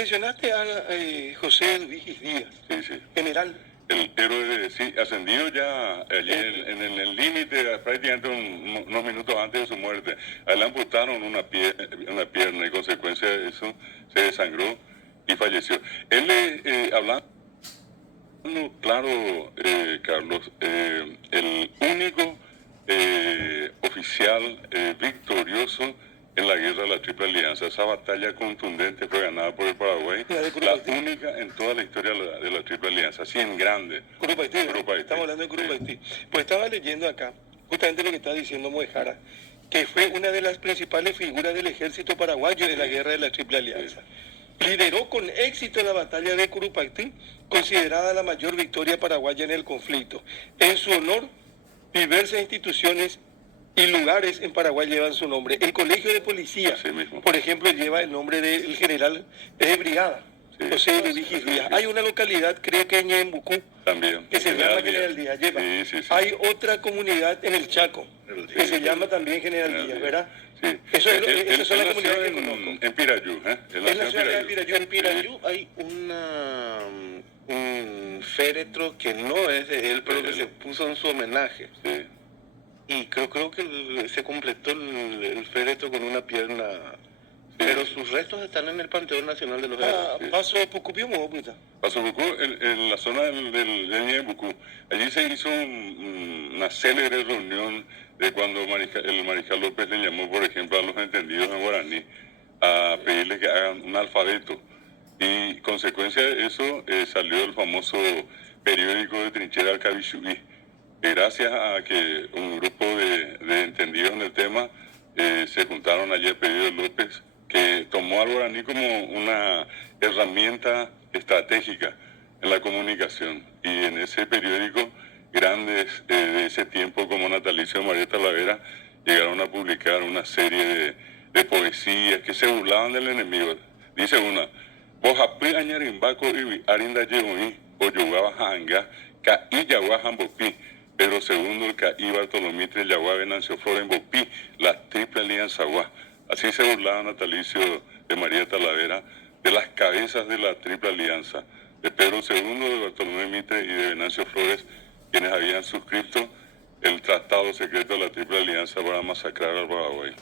mencionaste a José Vigis Díaz, sí. general. El héroe, sí, ascendido ya allí en el límite, prácticamente unos minutos antes de su muerte. A él le amputaron una pierna y consecuencia de eso se desangró y falleció. Él, hablando claro, Carlos, el único oficial victorioso en la guerra de la Triple Alianza. Esa batalla contundente fue ganada por el Paraguay, la única en toda la historia de la Triple Alianza, así en grande. Curupaití, estamos hablando de Curupaití. Pues estaba leyendo acá, justamente lo que está diciendo Muejara, que fue una de las principales figuras del ejército paraguayo de la guerra de la Triple Alianza. Lideró con éxito la batalla de Curupaití, considerada la mayor victoria paraguaya en el conflicto. En su honor, diversas instituciones y lugares en Paraguay llevan su nombre. El Colegio de Policía, por ejemplo, lleva el nombre del general de brigada, José Vigis Díaz. Hay una localidad, creo que en Ñembucú, también, que se llama General Díaz. Lleva. Hay otra comunidad en el Chaco, que se llama también General Díaz, ¿verdad? Sí. Esas son las comunidades que conozco. En Pirayú, En la ciudad de Pirayú. En Pirayú hay un féretro que no es de él, pero que se puso en su homenaje. Sí. Y creo que se completó el féretro con una pierna. Pero sus restos están en el Panteón Nacional de los Héroes. Paso de Pucupiomo, ¿verdad? Paso Bucú, en la zona del Ñebucú. Allí se hizo una célebre reunión de cuando el mariscal López le llamó, por ejemplo, a los entendidos en guaraní a pedirles que hagan un alfabeto. Y consecuencia de eso salió el famoso periódico de trinchera Alcabichubí. Gracias a que un grupo de entendidos en el tema se juntaron allí a pedido de López, que tomó al guaraní como una herramienta estratégica en la comunicación. Y en ese periódico, grandes de ese tiempo como Natalicio María Talavera llegaron a publicar una serie de poesías que se burlaban del enemigo. Dice una: Bojapri añarimbaco y arinda yehuí, o yugaba janga, ca y yaguá jambopi. Pedro II, el caí Bartolomitre, Yaguá, Venancio Flores, Bopí, la Triple Alianza Guá. Así se burlaba Natalicio de María Talavera de las cabezas de la Triple Alianza, de Pedro II, de Bartolomé Mitre y de Venancio Flores, quienes habían suscrito el tratado secreto de la Triple Alianza para masacrar al Paraguay.